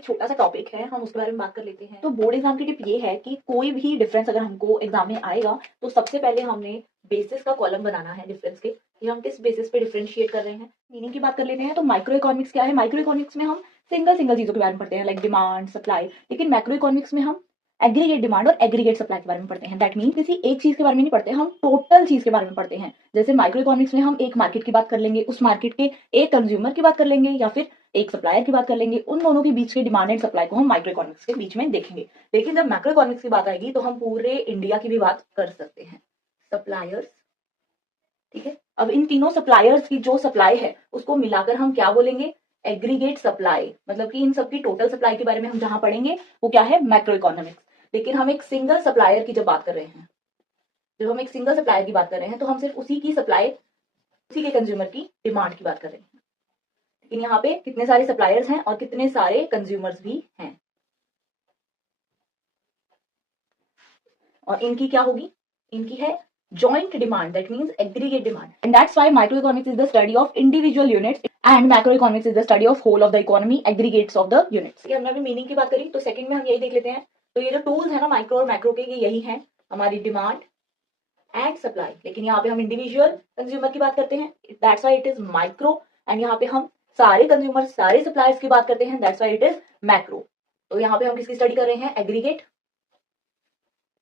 एक छोटा सा टॉपिक है, हम उसके बारे में बात कर लेते हैं। तो बोर्ड एग्जाम की टिप ये है कि कोई भी डिफरेंस अगर हमको एग्जाम में आएगा तो सबसे पहले हमने बेसिस का कॉलम बनाना है डिफरेंस के, कि हम किस बेसिस पे डिफरेंशिएट कर रहे हैं। मीनिंग की बात कर लेते हैं तो माइक्रो इकोनॉमिक्स क्या है। माइक्रो इकोनॉमिक्स में हम सिंगल सिंगल चीजों के बारे में पढ़ते हैं, लाइक डिमांड, सप्लाई। लेकिन मैक्रो इकोनॉमिक्स में हम एग्रीगेट डिमांड और एग्रीगेट सप्लाई के बारे में पढ़ते हैं। दैट मीन किसी एक चीज के बारे में नहीं पढ़ते, हम टोटल चीज के बारे में पढ़ते हैं। जैसे माइक्रो इकोनॉमिक्स में हम एक मार्केट की बात कर लेंगे, उस मार्केट के एक कंज्यूमर की बात कर लेंगे या फिर एक सप्लायर की बात कर लेंगे। उन दोनों के बीच के डिमांड एंड सप्लाई को हम माइक्रो इकोनॉमिक्स के बीच में देखेंगे। लेकिन जब मैक्रो इकोनॉमिक्स की बात आएगी तो हम पूरे इंडिया की भी बात कर सकते हैं। सप्लायर्स, ठीक है। अब इन तीनों सप्लायर्स की जो सप्लाई है उसको मिलाकर हम क्या बोलेंगे, एग्रीगेट सप्लाई। मतलब कि इन सबकी टोटल सप्लाई के बारे में हम जहां पढ़ेंगे वो क्या है, मैक्रो इकोनॉमिक्स। लेकिन हम एक सिंगल सप्लायर की जब बात कर रहे हैं, जब हम एक सिंगल सप्लायर की बात कर रहे हैं तो हम सिर्फ उसी की सप्लाई, उसी के कंज्यूमर की डिमांड की बात कर रहे हैं। लेकिन यहाँ पे कितने सारे सप्लायर्स हैं और कितने सारे कंज्यूमर्स भी हैं, और इनकी क्या होगी, इनकी है joint demand, that means aggregate demand. And that's why microeconomics is the study of individual units and macroeconomics is the study of whole of the economy, aggregates of the units. ये हमने अभी मीनिंग की बात करी, तो second में हम यही देख लेते हैं। तो ये जो टूल्स है ना माइक्रो और मैक्रो के, ये यही है हमारी डिमांड एंड सप्लाई। लेकिन यहाँ पे हम इंडिविजुअल कंज्यूमर की बात करते हैं, that's why it is micro. And यहाँ पे हम सारे कंज्यूमर, सारे सप्लायर्स की बात करते हैं, that's why it is macro. तो यहाँ पे हम किसकी स्टडी कर रहे हैं, aggregate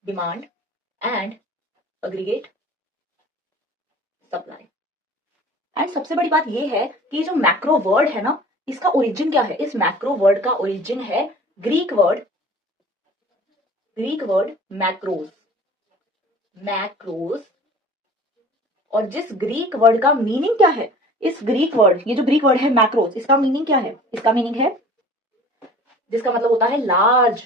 demand and aggregate supply. And सबसे बड़ी बात ये है कि जो मैक्रो वर्ड है ना, इसका ओरिजिन क्या है। इस मैक्रो वर्ड का ओरिजिन है ग्रीक वर्ड मैक्रोस, मैक्रोस। और जिस ग्रीक वर्ड का मीनिंग क्या है, इस ग्रीक वर्ड, ये जो ग्रीक वर्ड है मैक्रोस, इसका मीनिंग क्या है, इसका मीनिंग है, जिसका मतलब होता है लार्ज,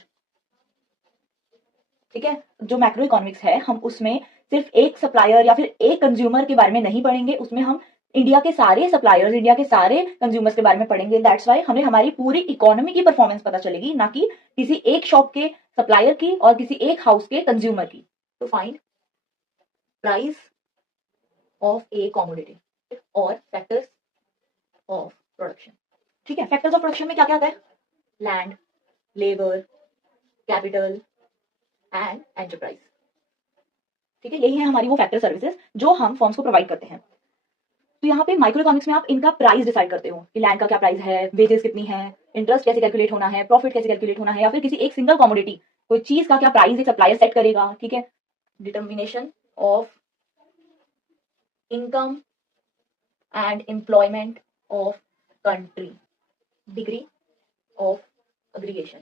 ठीक है। जो मैक्रो इकोनॉमिक्स है हम उसमें सिर्फ एक सप्लायर या फिर एक कंज्यूमर के बारे में नहीं पढ़ेंगे, उसमें हम इंडिया के सारे सप्लायर्स, इंडिया के सारे कंज्यूमर्स के बारे में पढ़ेंगे। दैट्स वाई हमें हमारी पूरी इकोनॉमी की परफॉर्मेंस पता चलेगी, ना कि किसी एक शॉप के सप्लायर की और किसी एक हाउस के कंज्यूमर की। तो find price of A commodity और फैक्टर्स ऑफ प्रोडक्शन, ठीक है। फैक्टर्स ऑफ प्रोडक्शन में क्या क्या आता है, land, labour, capital and enterprise, ठीक है। यही है हमारी वो फैक्टर सर्विसेज जो हम फर्म्स को प्रोवाइड करते हैं। तो यहाँ पे माइक्रो इकोनॉमिक्स में आप इनका प्राइस डिसाइड करते हो कि लैंड का क्या प्राइस है, वेजेस कितनी है, इंटरेस्ट कैसे कैलकुलेट होना है, प्रॉफिट कैसे कैलकुलेट होना है, या फिर किसी एक सिंगल कमोडिटी, कोई चीज का क्या प्राइस एक सप्लायर सेट करेगा, ठीक है। Determination of income and employment of country, degree of aggregation.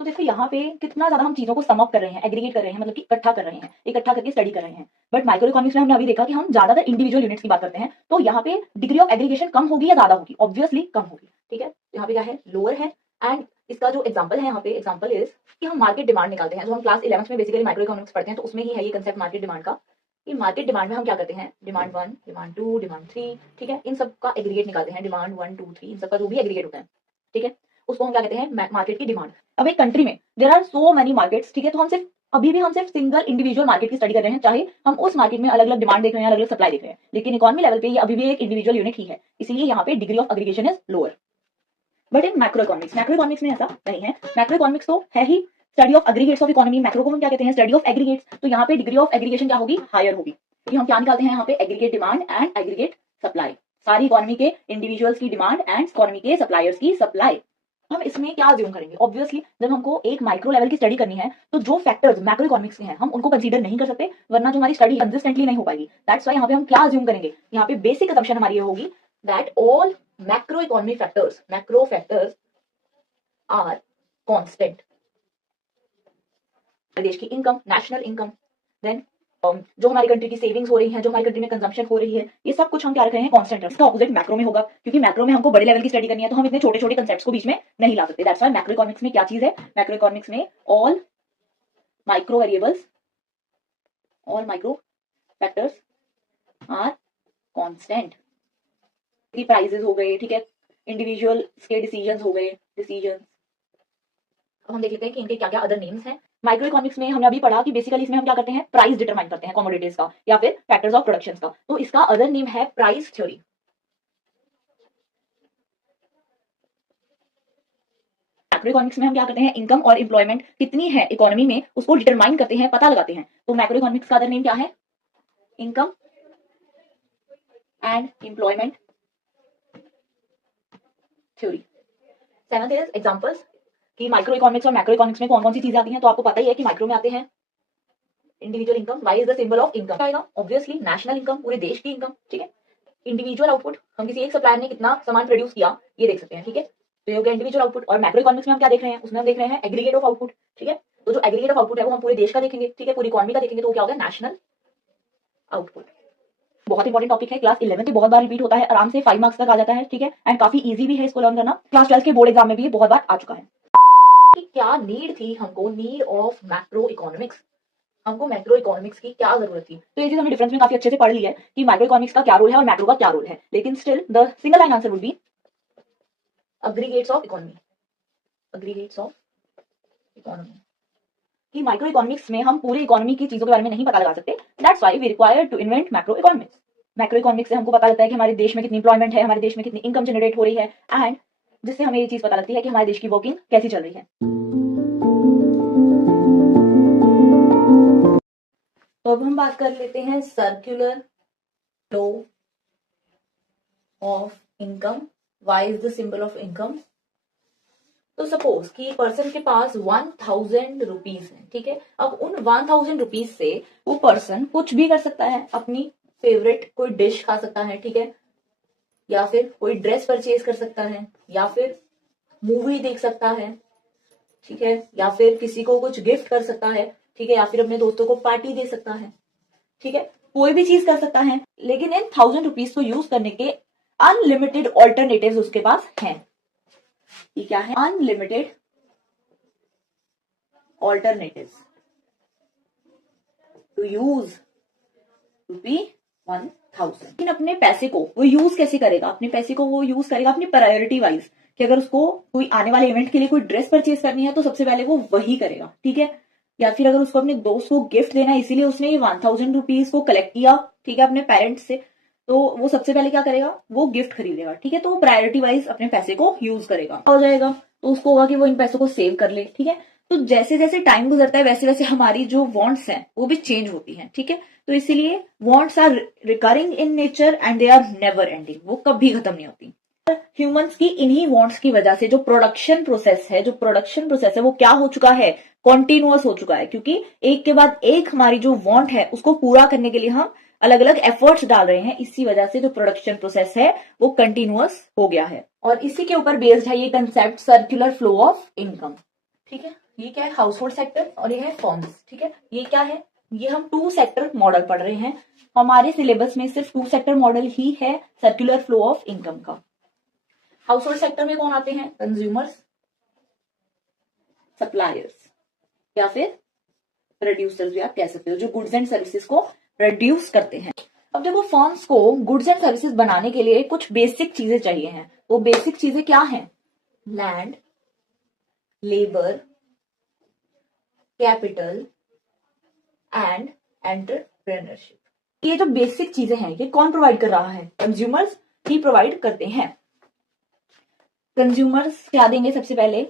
तो देखो यहाँ पे कितना ज्यादा हम चीजों को सम अप कर रहे हैं, एग्रीगेट कर रहे हैं, मतलब कि इकट्ठा कर रहे हैं, इकट्ठा करके स्टडी कर रहे हैं। बट माइक्रो इकोनॉमिक्स में हमने अभी देखा कि हम ज्यादातर इंडिविजुअल यूनिट्स की बात करते हैं, तो यहाँ पे डिग्री ऑफ एग्रीगेशन कम होगी या ज्यादा होगी, ऑब्वियसली कम होगी, ठीक है। यहाँ पे क्या है, लोअर है। एंड इसका जो एग्जाम्पल है यहाँ पे, एग्जाम्पल इज कि हम मार्केट डिमांड निकालते हैं, जो हम क्लास 11th में बेसिकली माइक्रो इकोनॉमिक्स पढ़ते हैं, तो उसमें ही है ये कंसेप्ट मार्केट डिमांड का। कि मार्केट डिमांड में हम क्या करते हैं, डिमांड 1, डिमांड 2, डिमांड 3, ठीक है, इन सब का एग्रीगेट निकालते हैं, डिमांड 1, 2, 3, इन सब का जो भी एग्रीगेट होता है, ठीक है, उसको हम क्या कहते हैं, मार्केट की डिमांड। अब एक कंट्री में there are so many markets, ठीक है, तो हम सिर्फ अभी भी हम सिर्फ सिंगल इंडिविजुअल मार्केट की स्टडी कर रहे हैं, चाहे हम उस मार्केट में अलग अलग डिमांड देख रहे हैं, अलग अलग सप्लाई देख रहे हैं, लेकिन इकोनॉमी लेवल पे ये अभी भी एक इंडिविजुअल यूनिट ही है, इसीलिए यहाँ पे degree of aggregation is lower. But in macroeconomics में ऐसा नहीं है। मैक्रो इकोनॉमिक्स तो है ही study of aggregates of economy, macro को हम क्या कहते हैं, स्टडी ऑफ एग्रीगेट्स। तो यहाँ पे डिग्री ऑफ एग्रीगेशन क्या होगी, हायर होगी। तो हम क्या निकालते हैं यहाँ पे, aggregate demand and aggregate supply, सारी इकोनॉमी के इंडिविजुअल्स की डिमांड एंड इकोनॉमी के सप्लायर्स की सप्लाई। हम इसमें क्या अज्यूम करेंगे, ऑब्वियसली जब हमको एक माइक्रो लेवल की स्टडी करनी है तो जो फैक्टर्स मैक्रो इकोनॉमिक्स के हैं हम उनको कंसीडर नहीं कर सकते, वरना जो हमारी स्टडी कंसिस्टेंटली नहीं हो पाएगी। दैट्स व्हाई यहाँ पे हम क्या अज्यूम करेंगे, यहाँ पे बेसिक असम्पशन हमारी ये होगी that all macroeconomy factors, macro factors are constant. प्रदेश की इनकम, नेशनल इनकम, देन जो हमारी कंट्री की सेविंग्स हो रही है, जो हमारी कंट्री में कंजम्पशन हो रही है, ये सब कुछ हम क्या रख रहे हैं, कांस्टेंट। इसका ऑपोजिट मैक्रो में होगा, क्योंकि मैक्रो में हमको बड़े लेवल की स्टडी करनी है, तो हम इतने छोटे छोटे कंसेप्ट्स को बीच में नहीं ला सकते। दैट्स व्हाई मैक्रो इकोनॉमिक्स में क्या चीज है, मैक्रो इकोनॉमिक्स में all micro variables, all micro factors are constant. की प्राइसेस हो गए, ठीक है, इंडिविजुअल के डिसीजंस हो गए, डिसीजंस। अब हम देख लेते हैं कि इनके क्या क्या अदर नेम्स हैं। माइक्रो इकोनॉमिक्स में हमने अभी पढ़ा कि बेसिकली इसमें हम क्या करते हैं, प्राइस डिटरमाइन करते हैं कमोडिटीज का या फिर फैक्टर्स ऑफ प्रोडक्शन का, तो इसका अदर नेम है प्राइस थ्योरी। मैक्रो इकोनॉमिक्स में हम क्या करते हैं, इनकम और एम्प्लॉयमेंट कितनी है इकोनॉमी में उसको डिटरमाइन करते हैं, पता लगाते हैं। तो मैक्रो इकोनॉमिक्स का अदर नेम क्या है, income and employment theory. Seventh is examples कि माइक्रो इकोनॉमिक्स और मैक्रो इकोनॉमिक्स में कौन कौन सी चीजें आती हैं। तो आपको पता ही है कि माइक्रो में आते हैं individual income, Y is the symbol of income आएगा, ऑब्वियसली नेशनल इनकम, पूरे देश की इनकम, ठीक है। इंडिविजुअल आउटपुट, हम किसी एक सप्लायर ने कितना सामान प्रोड्यूस किया ये देख सकते हैं, ठीक है। तो ये हो गया इंडिविजुअल आउटपुट। और मैक्रो इकोनॉमिक्स में हम क्या देख रहे हैं, उसमें हम देख रहे हैं एग्रीगेट ऑफ आउटपुट, ठीक है। तो जो एग्रीगेट ऑफ आउटपुट है वो हम पूरे देश का देखेंगे, ठीक है, पूरी इकोनॉमी का देखेंगे, तो क्या होगा नेशनल आउटपुट। बहुत इंपॉर्टेंट टॉपिक है, क्लास 11 में बहुत बार रिपीट होता है, आराम से 5 मार्क्स तक आ जाता है, ठीक है। एंड काफी इजी भी है इसको लर्न करना, क्लास 12 के बोर्ड एग्जाम में भी बहुत बार आ चुका है। कि क्या नीड थी हमको, नीड ऑफ मैक्रो इकोनॉमिक्स, हमको मैक्रो इकोनॉमिक्स की क्या जरूरत थी। तो ये चीज हमने डिफरेंस में काफी अच्छे से पढ़ लिया है कि माइक्रो इकोनॉमिक्स का क्या रोल है और मैक्रो का क्या रोल है, लेकिन still the single line answer would be aggregates of economy, aggregates of economy. कि माइक्रो इकोनॉमिक्स में हम पूरी इकोनॉमी की चीजों के बारे में नहीं पता लगा सकते, that's why we require to invent macroeconomics. Macroeconomics से हमको पता लगता है कि हमारे देश में कितनी इंप्लॉयमेंट है, हमारे देश में कितनी इनकम जनरेट हो रही है, एंड जिससे हमें ये चीज पता लगती है कि हमारे देश की वर्किंग कैसी चल रही है। तो अब हम बात कर लेते हैं circular flow of income, Y is the symbol of income. तो सपोज कि पर्सन के पास 1000 रुपीज है, ठीक है। अब उन 1000 रुपीज से वो पर्सन कुछ भी कर सकता है, अपनी फेवरेट कोई डिश खा सकता है, ठीक है, या फिर कोई ड्रेस परचेज कर सकता है, या फिर मूवी देख सकता है, ठीक है, या फिर किसी को कुछ गिफ्ट कर सकता है, ठीक है, या फिर अपने दोस्तों को पार्टी दे सकता है, ठीक है, कोई भी चीज कर सकता है। लेकिन इन 1000 रुपीज को यूज करने के अनलिमिटेड ऑल्टरनेटिव्स उसके पास हैं। ये क्या है, अनलिमिटेड ऑल्टरनेटिव्स टू यूज रुपी 1000। लेकिन अपने पैसे को वो यूज कैसे करेगा, अपने पैसे को वो यूज करेगा अपनी प्रायोरिटी वाइज, कि अगर उसको कोई आने वाले इवेंट के लिए कोई ड्रेस परचेज करनी है तो सबसे पहले वो वही करेगा, ठीक है। या फिर अगर उसको अपने दोस्त को गिफ्ट देना है इसीलिए उसने ये 1000 रुपीज को कलेक्ट किया, ठीक है, अपने पेरेंट्स से, तो वो सबसे पहले क्या करेगा, वो गिफ्ट खरीदेगा, ठीक है। तो वो प्रायोरिटी वाइज अपने पैसे को यूज करेगा, हो जाएगा तो उसको होगा कि वो इन पैसों को सेव कर ले, ठीक है। तो जैसे जैसे टाइम गुजरता है वैसे वैसे हमारी जो वांट्स हैं वो भी चेंज होती हैं, ठीक है। तो इसीलिए wants are recurring in nature and they are never ending, वो कभी खत्म नहीं होती। ह्यूमंस की इन्हीं वांट्स की वजह से जो प्रोडक्शन प्रोसेस है वो क्या हो चुका है, कॉन्टिन्यूअस हो चुका है, क्योंकि एक के बाद एक हमारी जो वांट है उसको पूरा करने के लिए हम अलग अलग एफर्ट्स डाल रहे हैं। इसी वजह से जो प्रोडक्शन प्रोसेस है वो कंटिन्यूअस हो गया है, और इसी के ऊपर बेस्ड है ये concept circular flow of income, ठीक है। ये क्या है, हाउस होल्ड सेक्टर, और ये है फॉर्म्स, ठीक है। ये क्या है, ये हम 2 सेक्टर मॉडल पढ़ रहे हैं, हमारे सिलेबस में सिर्फ 2 सेक्टर मॉडल ही है सर्कुलर फ्लो ऑफ इनकम का। हाउस होल्ड सेक्टर में कौन आते हैं, कंज्यूमर्स, सप्लायर्स, या फिर प्रोड्यूसर्स भी आप कह सकते हो, जो गुड्स एंड सर्विसेज को प्रोड्यूस करते हैं। अब देखो, फर्म्स को गुड्स एंड सर्विसेज बनाने के लिए कुछ बेसिक चीजें चाहिए हैं। वो बेसिक चीजें क्या हैं, land, labour, capital and entrepreneurship. ये जो बेसिक चीजें हैं ये कौन प्रोवाइड कर रहा है, कंज्यूमर्स ही प्रोवाइड करते हैं। कंज्यूमर्स क्या देंगे, सबसे पहले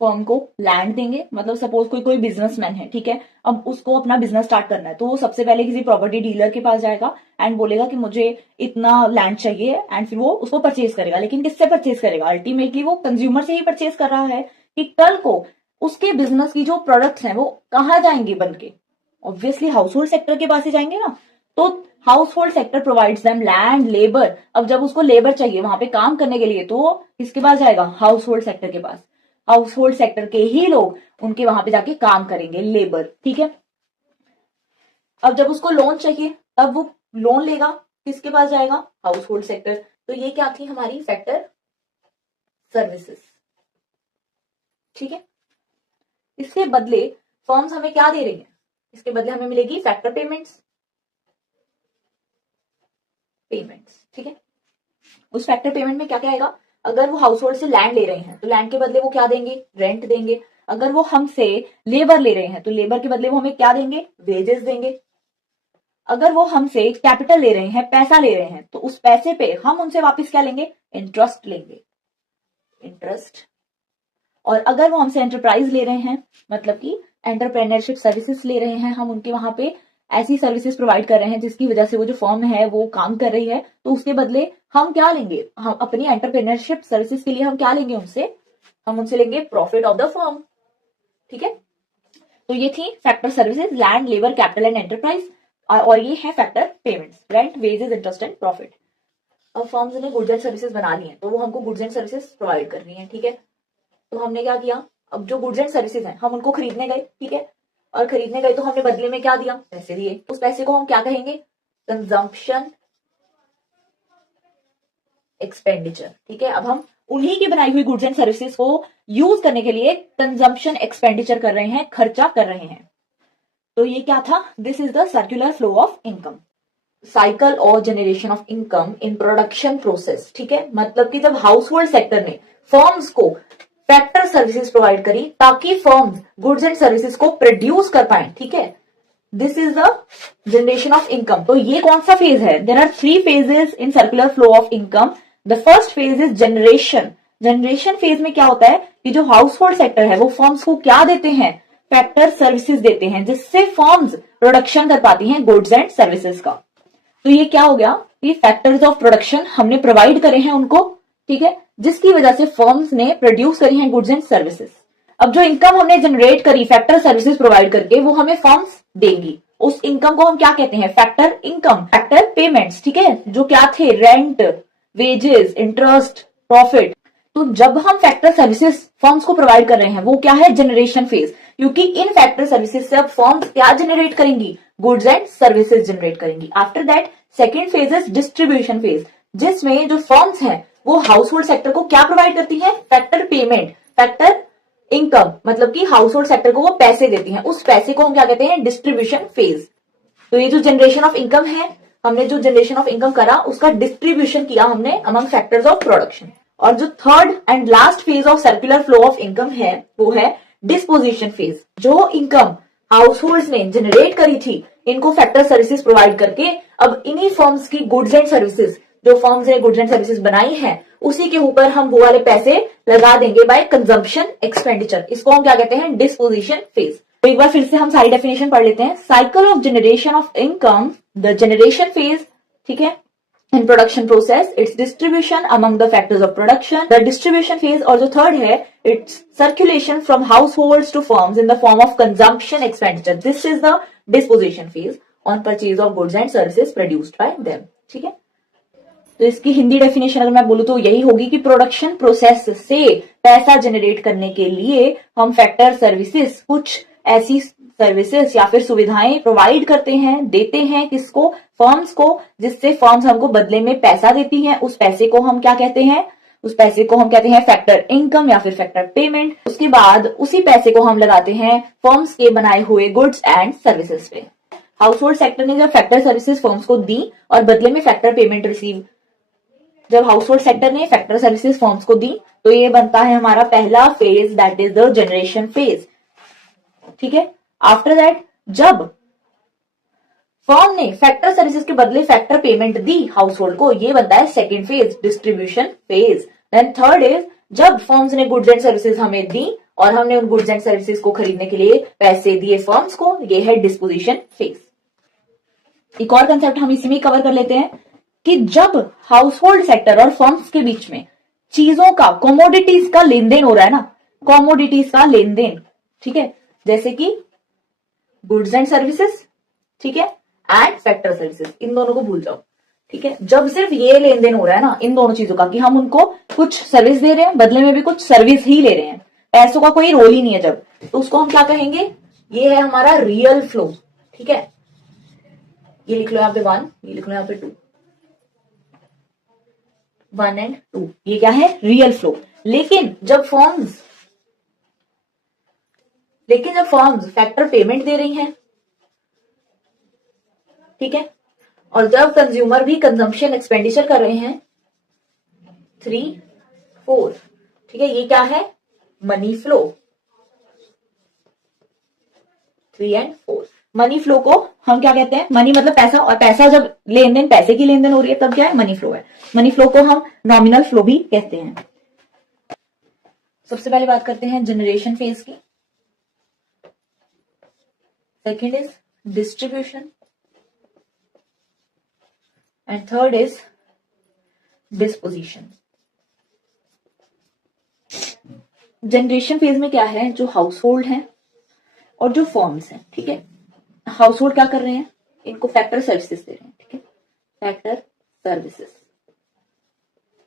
फर्म को लैंड देंगे, मतलब सपोज कोई बिजनेसमैन है, ठीक है, अब उसको अपना बिजनेस स्टार्ट करना है, तो वो सबसे पहले किसी प्रॉपर्टी डीलर के पास जाएगा एंड बोलेगा कि मुझे इतना लैंड चाहिए, एंड फिर वो उसको परचेज करेगा। लेकिन किससे परचेज करेगा, अल्टीमेटली वो कंज्यूमर से ही परचेज कर रहा है, कि कल को उसके बिजनेस की जो प्रोडक्ट्स हैं वो कहाँ जाएंगे बन के, ऑब्वियसली हाउस होल्ड सेक्टर के पास ही जाएंगे ना। तो house hold sector provides them land, labour. अब जब उसको लेबर चाहिए वहां पे काम करने के लिए, तो किसके पास जाएगा, हाउस होल्ड सेक्टर के पास। हाउस होल्ड सेक्टर के ही लोग उनके वहां पे जाके काम करेंगे, लेबर, ठीक है। अब जब उसको लोन चाहिए तब वो लोन लेगा, किसके पास जाएगा, हाउस होल्ड सेक्टर। तो ये क्या थी हमारी सेक्टर सर्विसेज, ठीक है। इसके बदले फर्म्स हमें क्या दे रही है, इसके बदले हमें मिलेगी फैक्टर पेमेंट्स, ठीक है। उस फैक्टर पेमेंट में क्या क्या आएगा, अगर वो हाउस होल्ड से लैंड ले रहे हैं तो लैंड के बदले वो क्या देंगे, रेंट देंगे। अगर वो हमसे लेबर ले रहे हैं तो लेबर के बदले वो हमें क्या देंगे, वेजेस देंगे। अगर वो हमसे कैपिटल ले रहे हैं, पैसा ले रहे हैं, तो उस पैसे पे हम उनसे वापस क्या लेंगे, इंटरेस्ट लेंगे, इंटरेस्ट और अगर वो हमसे एंटरप्राइज ले रहे हैं, मतलब कि एंटरप्रेन्योरशिप सर्विसेज ले रहे हैं, हम उनके वहां पे ऐसी सर्विसेज प्रोवाइड कर रहे हैं जिसकी वजह से वो जो फर्म है वो काम कर रही है, तो उसके बदले हम क्या लेंगे, हम अपनी एंटरप्रेन्योरशिप सर्विसेज के लिए हम क्या लेंगे उनसे, हम उनसे लेंगे प्रॉफिट ऑफ द फर्म। ठीक है, तो ये थी factor services, land, labour, capital and enterprise, और ये है factor payments, rent, wages, interest and profit. अब फर्म्स ने गुड्स एंड सर्विसेज बना ली हैं, तो वो हमको गुड्स एंड सर्विसेज प्रोवाइड कर रही हैं। ठीक है, तो हमने क्या किया, अब जो गुड्स एंड सर्विसेज हैं हम उनको खरीदने गए। ठीक है, और खरीदने गए तो हमने बदले में क्या दिया, पैसे दिए। उस पैसे को हम क्या कहेंगे, कंजम्पशन एक्सपेंडिचर। ठीक है, अब हम उन्हीं की बनाई हुई गुड्स एंड सर्विसेज को यूज करने के लिए कंजम्पशन एक्सपेंडिचर कर रहे हैं, खर्चा कर रहे हैं। तो ये क्या था, this is the circular flow of income, cycle और generation of income in production process. ठीक है, मतलब कि जब हाउस होल्ड सेक्टर ने फर्म्स को फैक्टर सर्विसेज प्रोवाइड करी ताकि फर्म्स गुड्स एंड सर्विसेज को प्रोड्यूस कर पाए। ठीक है, this is the generation of income. तो ये कौन सा फेज है, there are 3 phases in circular flow of income. The first phase is generation. Generation phase में क्या होता है कि जो हाउस होल्ड सेक्टर है वो फर्म्स को क्या देते हैं, फैक्टर सर्विसेज देते हैं, जिससे फर्म्स प्रोडक्शन कर पाती हैं गुड्स एंड सर्विसेज का। तो ये क्या हो गया कि फैक्टर्स ऑफ प्रोडक्शन हमने प्रोवाइड करे हैं उनको। ठीक है, जिसकी वजह से फर्म्स ने प्रोड्यूस करी हैं गुड्स एंड सर्विसेज। अब जो इनकम हमने जनरेट करी फैक्टर सर्विसेज प्रोवाइड करके, वो हमें फर्म्स देंगी। उस इनकम को हम क्या कहते हैं, फैक्टर इनकम, फैक्टर पेमेंट्स। ठीक है, जो क्या थे, रेंट, वेजेस, इंटरेस्ट, प्रॉफिट। तो जब हम फैक्टर सर्विसेज फर्म्स को प्रोवाइड कर रहे हैं, वो क्या है, जनरेशन फेज, क्योंकि इन फैक्टर सर्विसेज से अब फर्म्स क्या जनरेट करेंगी, गुड्स एंड सर्विसेज जनरेट करेंगी। After that second phase is distribution phase, जिसमें जो फर्म्स हैं वो हाउस होल्ड सेक्टर को क्या प्रोवाइड करती है, फैक्टर पेमेंट, फैक्टर इनकम, मतलब कि हाउस होल्ड सेक्टर को वो पैसे देती हैं। उस पैसे को हम क्या कहते हैं, डिस्ट्रीब्यूशन फेज। तो ये जो जनरेशन ऑफ इनकम है, हमने जो जनरेशन ऑफ इनकम करा उसका डिस्ट्रीब्यूशन किया हमने अमंग फैक्टर्स ऑफ प्रोडक्शन। और जो third and last phase of circular flow of income है वो है डिस्पोजिशन फेज। जो इनकम हाउस होल्ड ने जनरेट करी थी इनको फैक्टर सर्विसेज प्रोवाइड करके, अब इन्हीं फर्म्स की गुड्स एंड सर्विसेज, जो फर्म्स ने गुड्स एंड सर्विसेज बनाई है, उसी के ऊपर हम वो वाले पैसे लगा देंगे बाय कंजम्पशन एक्सपेंडिचर। इसको हम क्या कहते हैं, डिस्पोजिशन फेज। तो एक बार फिर से हम सारी डेफिनेशन पढ़ लेते हैं। Cycle of generation of income, the generation phase, ठीक है, in production process, its distribution among the factors of production, the distribution phase, और जो third है, its circulation from households to firms in the form of consumption expenditure. This is the disposition phase on purchase of goods and services produced by them. ठीक है, तो इसकी Hindi definition अगर मैं बोलूं तो यही होगी कि प्रोडक्शन प्रोसेस से पैसा जनरेट करने के लिए हम फैक्टर सर्विसेज, कुछ ऐसी सर्विसेज या फिर सुविधाएं प्रोवाइड करते हैं, देते हैं किसको, फर्म्स को, जिससे फर्म्स हमको बदले में पैसा देती हैं। उस पैसे को हम क्या कहते हैं, उस पैसे को हम कहते हैं फैक्टर इनकम या फिर फैक्टर पेमेंट। उसके बाद उसी पैसे को हम लगाते हैं फर्म्स के बनाए हुए गुड्स एंड सर्विसेज पे। हाउस होल्ड सेक्टर ने जब फैक्टर सर्विसेज फर्म्स को दी और बदले में फैक्टर पेमेंट रिसीव, जब हाउस होल्ड सेक्टर ने फैक्टर सर्विसेज फर्म्स को दी, तो ये बनता है हमारा पहला phase, that is the generation phase. ठीक है, आफ्टर दैट जब फर्म ने फैक्टर सर्विसेज के बदले फैक्टर पेमेंट दी हाउस होल्ड को, ये बनता है second phase, distribution phase. Then third is जब फर्म्स ने गुड्स एंड सर्विसेज हमें दी और हमने उन गुड्स एंड सर्विसेज को खरीदने के लिए पैसे दिए फर्म्स को, ये है डिस्पोजिशन फेज। एक और कंसेप्ट हम इसी में कवर कर लेते हैं कि जब हाउस होल्ड सेक्टर और फर्म्स के बीच में चीजों का, कमोडिटीज का लेन देन हो रहा है ना, कमोडिटीज का लेन देन, ठीक है, जैसे कि गुड्स एंड सर्विसेज, ठीक है, एंड फैक्टर सर्विसेज, इन दोनों को भूल जाओ। ठीक है, जब सिर्फ ये लेन देन हो रहा है ना इन दोनों चीजों का, कि हम उनको कुछ सर्विस दे रहे हैं, बदले में भी कुछ सर्विस ही ले रहे हैं, पैसों का कोई रोल ही नहीं है जब, तो उसको हम क्या कहेंगे, ये है हमारा रियल फ्लो। ठीक है, ये लिख लो यहाँ पे 1, ये लिख लो यहाँ पे 2, 1 एंड 2, ये क्या है, रियल फ्लो। लेकिन जब फर्म्स फैक्टर पेमेंट दे रही हैं, ठीक है, और जब कंज्यूमर भी कंजम्पशन एक्सपेंडिचर कर रहे हैं, 3, 4, ठीक है, ये क्या है, money flow. 3 and 4, money flow को हम क्या कहते हैं, मनी मतलब पैसा, और पैसा जब लेन देन, पैसे की लेन देन हो रही है तब क्या है, मनी फ्लो है। मनी फ्लो को हम नॉमिनल फ्लो भी कहते हैं। सबसे पहले बात करते हैं जनरेशन फेज की, second is distribution and third is disposition. Generation phase में क्या है, जो हाउस होल्ड है और जो फर्म्स हैं, ठीक है। हाउस होल्ड क्या कर रहे हैं, इनको फैक्टर सर्विसेज दे रहे हैं, ठीक है, फैक्टर सर्विसेज,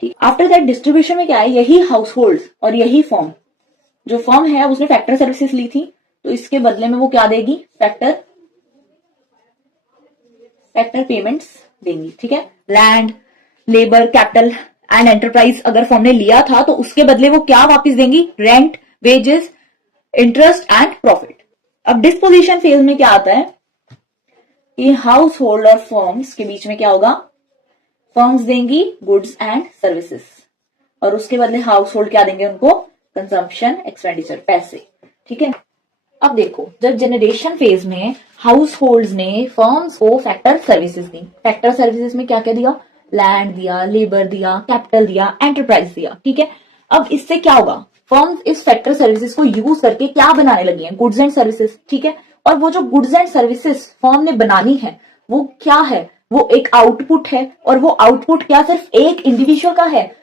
ठीक। आफ्टर दैट डिस्ट्रीब्यूशन में क्या है, यही हाउस होल्ड और यही फर्म, जो फर्म है अब उसने फैक्टर सर्विसेज ली थी तो इसके बदले में वो क्या देगी, फैक्टर पेमेंट्स देंगी, ठीक है। Land, labour, capital and enterprise अगर फर्म ने लिया था तो उसके बदले वो क्या वापस देंगी, rent, wages, interest and profit. अब डिस्पोजिशन फेज में क्या आता है कि हाउस होल्ड और फर्म्स के बीच में क्या होगा, फर्म्स देंगी गुड्स एंड सर्विसेज और उसके बदले हाउस होल्ड क्या देंगे उनको, कंजम्पशन एक्सपेंडिचर, पैसे, ठीक है। अब देखो, जब जनरेशन फेज में हाउस होल्ड्स ने फर्म्स को फैक्टर सर्विसेज दी, फैक्टर सर्विसेज में क्या क्या दिया, लैंड दिया, लेबर दिया, कैपिटल दिया, एंटरप्राइज दिया, ठीक है। अब इससे क्या होगा, फर्म्स इस फैक्टर सर्विसेज को यूज करके क्या बनाने लगी हैं, गुड्स एंड सर्विसेज, ठीक है। और वो जो गुड्स एंड सर्विसेज फर्म ने बनानी है वो क्या है, वो एक आउटपुट है और वो आउटपुट क्या सिर्फ एक इंडिविजुअल का है,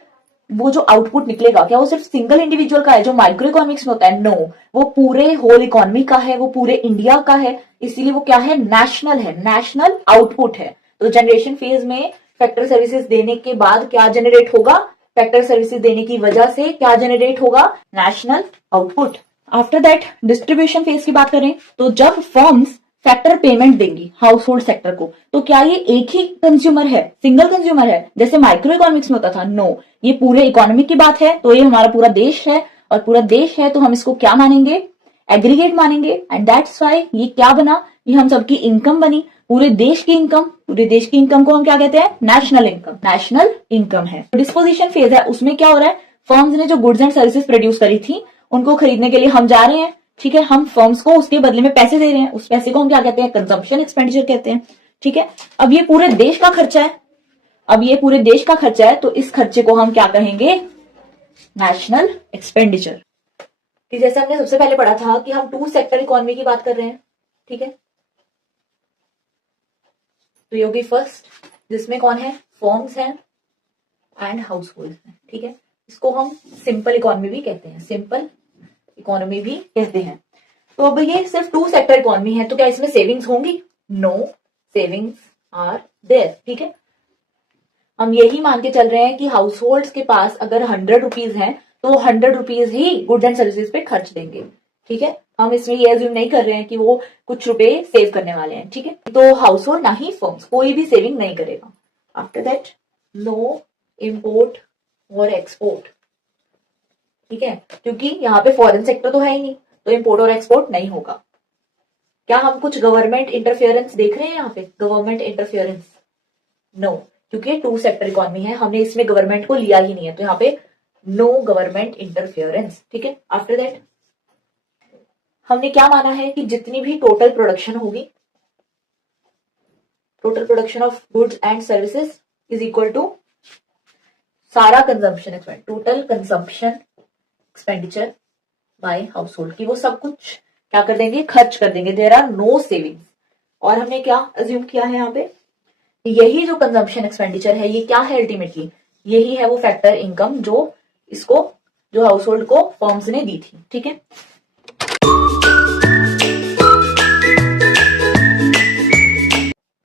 वो जो आउटपुट निकलेगा क्या वो सिर्फ सिंगल इंडिविजुअल का है जो माइक्रो इकोनॉमिक्स में होता है, नो, वो पूरे होल इकोनॉमी का है, वो पूरे इंडिया का है, इसीलिए वो क्या है, नेशनल है, नेशनल आउटपुट है। तो जनरेशन फेज में फैक्टर सर्विसेज देने के बाद क्या जनरेट होगा, फैक्टर सर्विसेज देने की वजह से क्या जनरेट होगा, national output. After that distribution phase की बात करें तो जब फर्म्स फैक्टर पेमेंट देंगी हाउस होल्ड सेक्टर को तो क्या ये एक ही कंज्यूमर है, सिंगल कंज्यूमर है जैसे माइक्रो इकोनॉमिक्स में होता था, नो, ये पूरे इकोनॉमी की बात है। तो ये हमारा पूरा देश है और पूरा देश है तो हम इसको क्या मानेंगे, एग्रीगेट मानेंगे, एंड दैट्स व्हाई ये क्या बना, ये हम सबकी इनकम बनी, पूरे देश की इनकम, पूरे देश की इनकम को हम क्या कहते हैं, नेशनल इनकम, नेशनल इनकम है। डिस्पोजिशन फेज है, उसमें क्या हो रहा है, फर्म्स ने जो गुड्स एंड सर्विसेज प्रोड्यूस करी थी उनको खरीदने के लिए हम जा रहे हैं, ठीक है, हम फर्म्स को उसके बदले में पैसे दे रहे हैं, उस पैसे को हम क्या कहते हैं, कंजम्पशन एक्सपेंडिचर कहते हैं, ठीक है। अब ये पूरे देश का खर्चा है, अब ये पूरे देश का खर्चा है तो इस खर्चे को हम क्या कहेंगे, नेशनल एक्सपेंडिचर। जैसे हमने सबसे पहले पढ़ा था कि हम टू सेक्टर इकोनॉमी की बात कर रहे हैं, ठीक है। तो ये होगी फर्स्ट, जिसमें कौन है, फर्म्स हैं एंड हाउस होल्ड है, ठीक है। इसको हम सिंपल इकोनॉमी भी कहते हैं, सिंपल इकोनॉमी भी कहते हैं। तो अब ये सिर्फ टू सेक्टर इकोनॉमी है तो क्या इसमें सेविंग्स होंगी, नो, सेविंग्स आर देयर, ठीक है। हम यही मान के चल रहे हैं कि हाउस होल्ड के पास अगर 100 रुपीज है तो वो 100 rupees he goods and services पे खर्च देंगे, ठीक है। हम इसमें ये अज्यूम नहीं कर रहे हैं कि वो कुछ रुपए सेव करने वाले हैं, ठीक है। तो हाउस होल्ड ना ही फर्म्स कोई भी सेविंग नहीं करेगा। आफ्टर दैट नो इम्पोर्ट और एक्सपोर्ट, ठीक है, क्योंकि यहाँ पे फॉरेन सेक्टर तो है ही नहीं तो इम्पोर्ट और एक्सपोर्ट नहीं होगा। क्या हम कुछ गवर्नमेंट इंटरफेरेंस देख रहे हैं यहाँ पे, गवर्नमेंट इंटरफेरेंस, नो, क्योंकि टू सेक्टर इकोनॉमी है, हमने इसमें गवर्नमेंट को लिया ही नहीं है तो यहाँ पे नो गवर्नमेंट इंटरफेरेंस, ठीक है। आफ्टर दैट हमने क्या माना है कि जितनी भी टोटल प्रोडक्शन होगी, total production of goods and services is equal to सारा consumption expend, total consumption expenditure by household की वो सब कुछ क्या कर देंगे, खर्च कर देंगे, देयर आर नो सेविंग्स। और हमने क्या अज्यूम किया है यहाँ पे, यही जो कंजम्पशन एक्सपेंडिचर है ये क्या है, अल्टीमेटली यही है वो फैक्टर इनकम जो इसको, जो हाउस होल्ड को फर्म्स ने दी थी, ठीक है।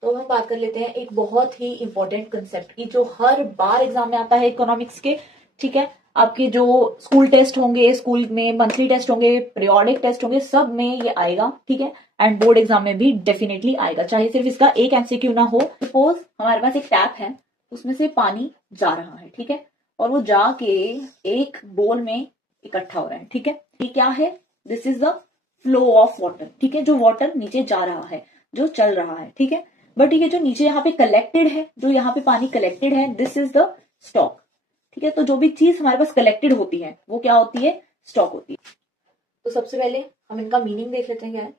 तो हम बात कर लेते हैं एक बहुत ही इंपॉर्टेंट कंसेप्ट की जो हर बार एग्जाम में आता है इकोनॉमिक्स के, ठीक है। आपके जो स्कूल टेस्ट होंगे, स्कूल में मंथली टेस्ट होंगे, पीरियोडिक टेस्ट होंगे, सब में ये आएगा, ठीक है। एंड बोर्ड एग्जाम में भी डेफिनेटली आएगा, चाहे सिर्फ इसका एक एमसीक्यू ना हो। सपोज हमारे पास एक टैप है, उसमें से पानी जा रहा है, ठीक है, और वो जाके एक बोल में इकट्ठा हो रहा है, ठीक है। ये क्या है, this is the flow of water, ठीक है, जो वाटर नीचे जा रहा है, जो चल रहा है, ठीक है। बट ये जो नीचे यहाँ पे कलेक्टेड है, जो यहाँ पे पानी कलेक्टेड है, दिस इज द स्टॉक, ठीक है। तो जो भी चीज हमारे पास कलेक्टेड होती है वो क्या होती है, स्टॉक होती है। तो सबसे पहले हम इनका मीनिंग देख लेते हैं क्या है।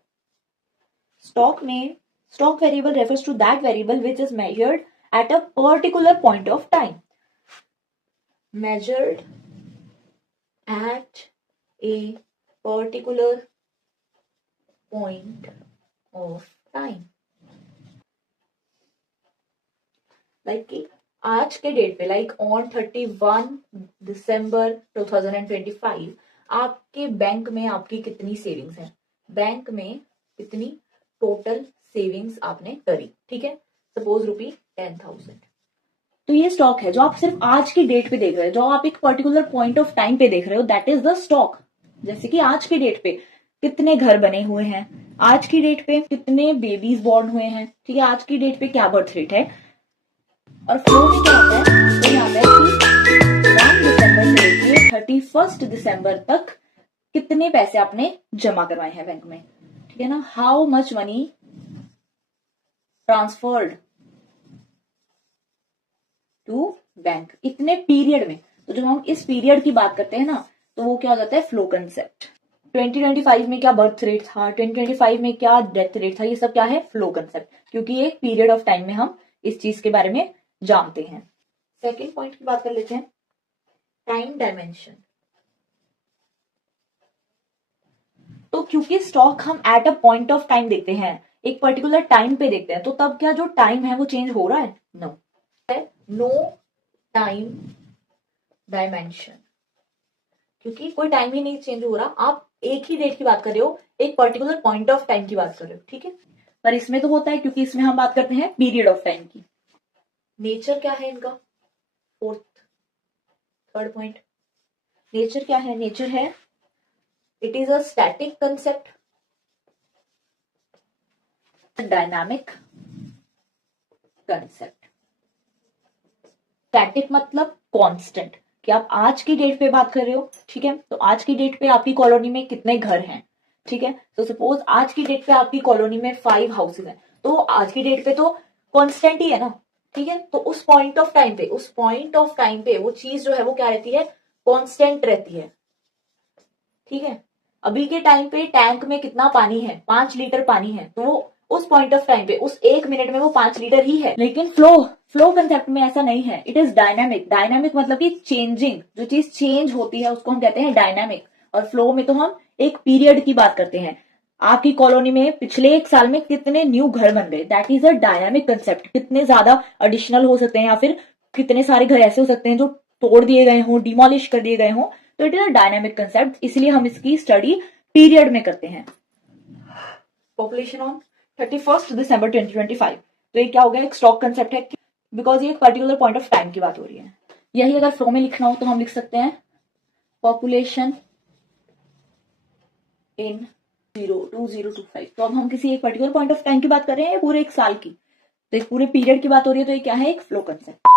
स्टॉक में, stock variable refers to that variable which is measured at a particular point of time, measured at a particular point of time. Like कि आज के डेट पे, लाइक ऑन 31 दिसंबर 2025 आपके बैंक में आपकी कितनी सेविंग्स है, बैंक में कितनी टोटल सेविंग्स आपने करी, ठीक है, सपोज ₹10,000। तो ये स्टॉक है जो आप सिर्फ आज की डेट पे देख रहे हो, जो आप एक पर्टिकुलर पॉइंट ऑफ टाइम पे देख रहे हो, दैट इज द स्टॉक। जैसे कि आज की डेट पे कितने घर बने हुए हैं, आज की डेट पे कितने बेबीज बॉर्न हुए हैं, ठीक है, आज की डेट पे क्या बर्थ रेट है। और फ्लो में क्या होता है, तो यहाँ पे कि 1 दिसंबर से लेके 31 दिसंबर तक कितने पैसे आपने जमा करवाए हैं बैंक में, ठीक है ना, how much money transferred to bank, इतने पीरियड में। तो जब हम इस पीरियड की बात करते हैं ना, तो वो क्या हो जाता है, फ्लो कंसेप्ट। 2025 में क्या बर्थ रेट था, 2025 में क्या डेथ रेट था, ये सब क्या है, फ्लो कंसेप्ट, क्योंकि ये पीरियड ऑफ टाइम में हम इस चीज के बारे में जानते हैं। सेकेंड पॉइंट की बात कर लेते हैं, टाइम डायमेंशन। तो क्योंकि स्टॉक हम at a point of time देखते हैं, एक पर्टिकुलर टाइम पे देखते हैं, तो तब क्या जो टाइम है वो चेंज हो रहा है, नो टाइम डायमेंशन, क्योंकि कोई टाइम ही नहीं चेंज हो रहा, आप एक ही डेट की बात कर रहे हो, एक पर्टिकुलर पॉइंट ऑफ टाइम की बात कर रहे हो, ठीक है। पर इसमें तो होता है, क्योंकि इसमें हम बात करते हैं पीरियड ऑफ टाइम की। नेचर क्या है इनका, थर्ड पॉइंट, नेचर क्या है, नेचर है it is a static concept, dynamic concept. Static मतलब कांस्टेंट, कि आप आज की डेट पे बात कर रहे हो, ठीक है, तो आज की डेट पे आपकी कॉलोनी में कितने घर हैं, ठीक है, तो सपोज आज की डेट पे आपकी कॉलोनी में 5 हाउसेज हैं, तो आज की डेट पे तो कांस्टेंट ही है ना, ठीक है, तो उस पॉइंट ऑफ टाइम पे, उस पॉइंट ऑफ टाइम पे वो चीज जो है वो क्या रहती है, कांस्टेंट रहती है, ठीक है। अभी के टाइम पे टैंक में कितना पानी है, 5 लीटर पानी है, तो वो उस पॉइंट ऑफ टाइम पे उस 1 मिनट में वो 5 लीटर ही है। लेकिन फ्लो कंसेप्ट में ऐसा नहीं है, इट इज डायनामिक। डायनामिक मतलब कि चेंजिंग, जो चीज चेंज होती है उसको हम कहते हैं डायनामिक। और फ्लो में तो हम एक पीरियड की बात करते हैं, आपकी कॉलोनी में पिछले 1 साल में कितने न्यू घर बन गए, that is a dynamic concept. कितने ज्यादा एडिशनल हो सकते हैं, या फिर कितने सारे घर ऐसे हो सकते हैं जो तोड़ दिए गए हों, डिमोलिश कर दिए गए हों, तो it is a dynamic concept, इसलिए हम इसकी स्टडी पीरियड में करते हैं। पॉपुलेशन ऑन 31 दिसंबर 2025, तो ये क्या हो गया, एक स्टॉक कंसेप्ट है, बिकॉज ये एक पर्टिकुलर पॉइंट ऑफ टाइम की बात हो रही है। यही अगर फ्लो में लिखना हो तो हम लिख सकते हैं पॉपुलेशन इन 2025। तो अब हम किसी एक पर्टिकुलर पॉइंट ऑफ टाइम की बात कर रहे हैं या पूरे 1 साल की, तो एक पूरे पीरियड की बात हो रही है, तो ये क्या है, एक फ्लो कंसेप्ट।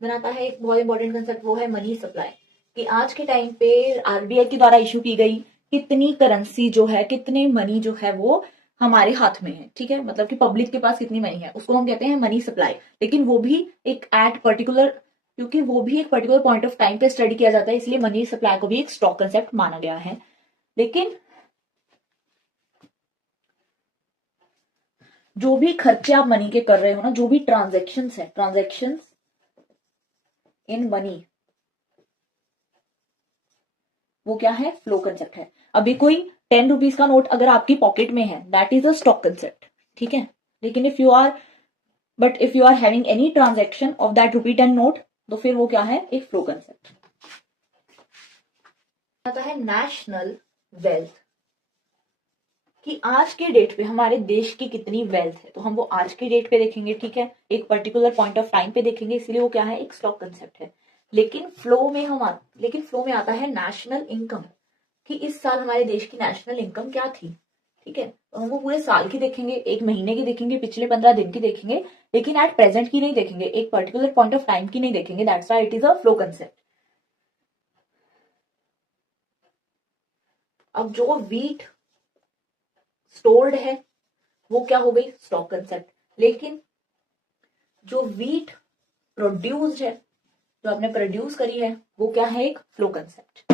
बनाता है एक बहुत इंपॉर्टेंट कंसेप्ट, वो है मनी सप्लाई, कि आज के टाइम पे आरबीआई के द्वारा इशू की गई कितनी करेंसी जो है, कितने मनी जो है वो हमारे हाथ में है, ठीक है, मतलब कि पब्लिक के पास कितनी मनी है, उसको हम कहते हैं मनी सप्लाई। लेकिन वो भी एक एट पर्टिकुलर, क्योंकि वो भी एक पर्टिकुलर पॉइंट ऑफ टाइम पे स्टडी किया जाता है, इसलिए मनी सप्लाई को भी एक स्टॉक कंसेप्ट माना गया है। लेकिन जो भी खर्चे आप मनी के कर रहे हो ना, जो भी ट्रांजेक्शन है, ट्रांजेक्शन इन मनी, वो क्या है, फ्लो कंसेप्ट है। अभी कोई 10 रुपीज का नोट अगर आपकी पॉकेट में है, that is a stock concept, ठीक है। लेकिन if you are having any transaction of that ₹10 note, तो फिर वो क्या है, एक फ्लो कंसेप्ट। आता है नेशनल वेल्थ, कि आज के डेट पे हमारे देश की कितनी वेल्थ है, तो हम वो आज की डेट पे देखेंगे, ठीक है, एक पर्टिकुलर पॉइंट ऑफ टाइम पे देखेंगे, इसलिए वो क्या है, एक स्टॉक कंसेप्ट है। लेकिन फ्लो में आता है नेशनल इनकम, कि इस साल हमारे देश की नेशनल इनकम क्या थी, ठीक है, तो हम वो पूरे साल की देखेंगे, एक महीने की देखेंगे, पिछले 15 दिन की देखेंगे, लेकिन एट प्रेजेंट की नहीं देखेंगे, एक पर्टिकुलर पॉइंट ऑफ टाइम की नहीं देखेंगे, that's why it is a flow concept. अब जो वीट स्टोर्ड है वो क्या हो गई, स्टॉक कंसेप्ट। लेकिन जो वीट प्रोड्यूस्ड है, जो आपने प्रोड्यूस करी है, वो क्या है, एक फ्लो कंसेप्ट।